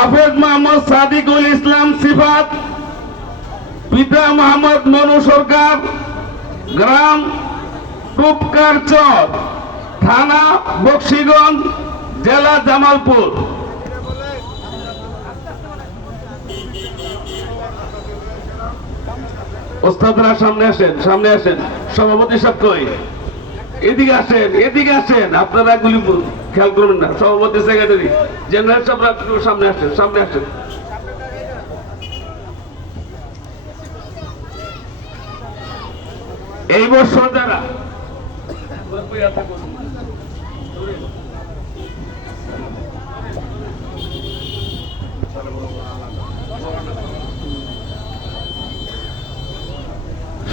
হাফেজ মোহাম্মদ সাদিকুল ইসলাম সিফাত, পিতা মোহাম্মদ মনু সরকার, গ্রাম টুপকার চর, থানা বকশীগঞ্জ, জেলা জামালপুর। ওস্তাদরা সামনে আসেন, সামনে আসেন। সভাপতি সাহেব কই? এদিকে আসেন, এদিকে আসেন। আপনারা এগুলি খেয়াল করবেন না। সভাপতি, সেক্রেটারি, জেনারেল সাহেবরা একটু সামনে আসেন, সামনে আসেন। এই বছর যারা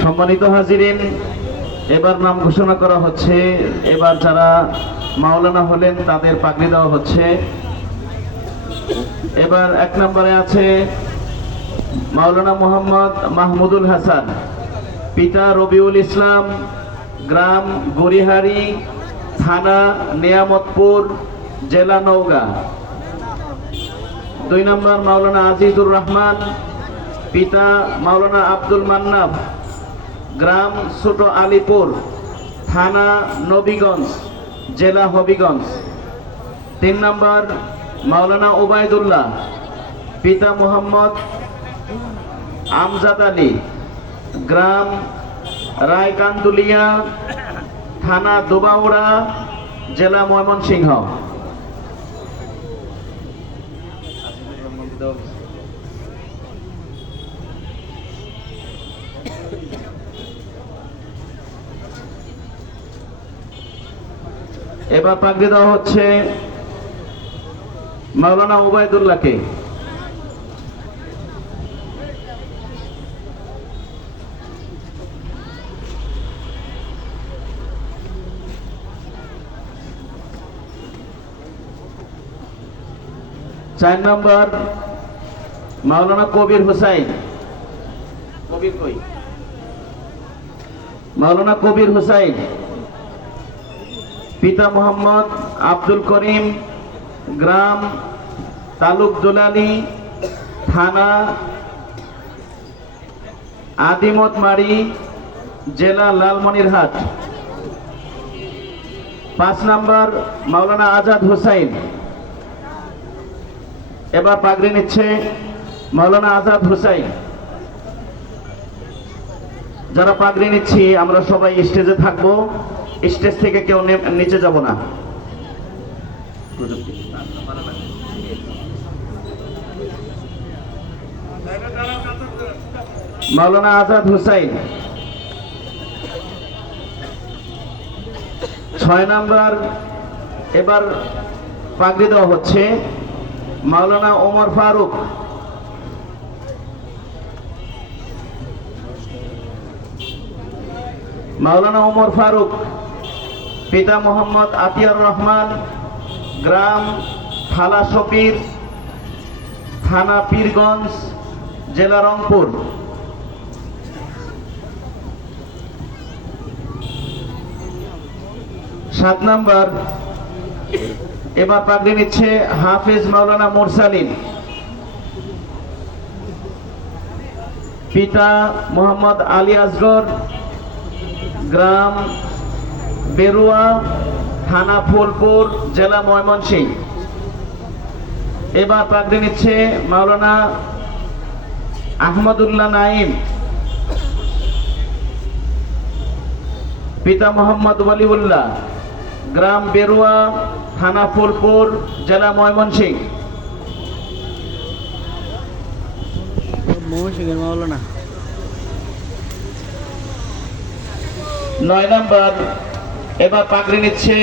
সম্মানিত হাজিরিন, এবার নাম ঘোষণা করা হচ্ছে। এবার যারা মাওলানা হলেন তাদের পাগড়ি দেওয়া হচ্ছে। এবার 1 নম্বরে আছে মাওলানা মোহাম্মদ মাহমুদুল হাসান, পিতা রবিউল ইসলাম, গ্রাম গড়িহারি, থানা নিয়ামতপুর, জেলা নওগাঁ। 2 নম্বর মাওলানা আজিজুর রহমান, পিতা মাওলানা আব্দুল মান্নাফ, গ্রাম ছোট আলীপুর, থানা নবীগঞ্জ, জেলা হবিগঞ্জ। 3 নম্বর মাওলানা ওবায়দুল্লাহ, পিতা মোহাম্মদ আমজাদ আলী, গ্রাম রায়কান্দুলিয়া, থানা দুবাউড়া, জেলা ময়মনসিংহ। এবার পাগড়ি দেওয়া হচ্ছে মাওলানা ওবায়দুল্লাহকে। চার নম্বর মাওলানা কবির হুসাইন। কবির কই? মাওলানা কবির হুসাইন, পিতা মোহাম্মদ আব্দুল করিম, গ্রাম তালুক দুলালি, থানা আদিমতমারি, জেলা লালমনিরহাট। 5 নম্বর মাওলানা আজাদ হুসাইন। এবার পাগড়ি নিচ্ছে মাওলানা আজাদ হুসাইন। যারা পাগড়ি নিচ্ছি আমরা সবাই স্টেজে থাকবো, স্টেজ থেকে কেউ নিচে যাব না। মাওলানা আজাদ হুসাইন। 6 নম্বর এবার পাগড়ি দেওয়া হচ্ছে মাওলানা ওমর ফারুক। মাওলানা ওমর ফারুক, পিতা মোহাম্মদ আতিয়ার রহমান, গ্রাম থালা শপির, থানা পীরগঞ্জ, জেলা রংপুর। 7 নম্বর এবার পাগড়ি নিচ্ছে হাফেজ মাওলানা মুরসালিন, পিতা মোহাম্মদ আলী আসগর, গ্রাম বেরুয়া, থানা ফুলপুর, জেলা ময়মনসিংহ। এবার পাগড়ি নিচ্ছে মাওলানা আহমদুল্লাহ নাইম, পিতা মোহাম্মদ ওয়ালিউল্লাহ, গ্রাম বেরুয়া, থানা ফুলপুর, জেলা ময়মনসিংহ। মাওলানা 9 নম্বর এবার পাগড়ি নিচ্ছে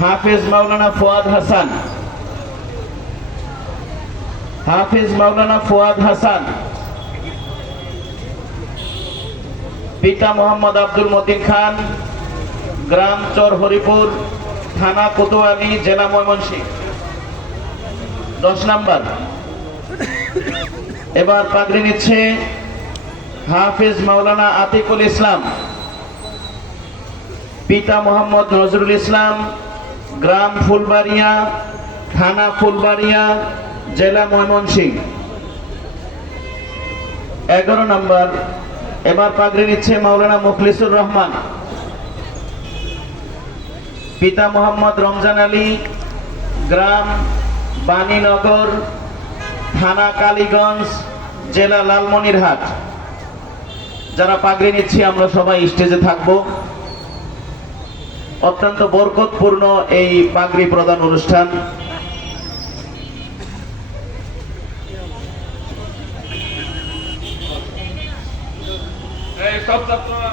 হাফেজ মাওলানা ফুয়াদ হাসান। হাফেজ মাওলানা ফুয়াদ হাসান, পিতা মোহাম্মদ আব্দুল মতিন খান, গ্রাম চর হরিপুর, থানা কোতোয়ালি, জেলা ময়মনসিংহ। 10 নম্বর এবার পাগড়ি নিচ্ছে হাফেজ মাওলানা আতিকুল ইসলাম, পিতা মোহাম্মদ নজরুল ইসলাম, গ্রাম ফুলবাড়িয়া, থানা ফুলবাড়িয়া, জেলা ময়মনসিংহ। 11 নম্বর, এবার পাগড়ি নিচ্ছে মাওলানা মুখলিসুর রহমান, পিতা মোহাম্মদ রমজান আলী, গ্রাম বাণীনগর, থানা কালীগঞ্জ, জেলা লালমনিরহাট। যারা পাগড়ি নিচ্ছি আমরা সবাই স্টেজে থাকব। অত্যন্ত বরকতপূর্ণ এই পাগড়ি প্রদান অনুষ্ঠান। এই সব ছাত্ররা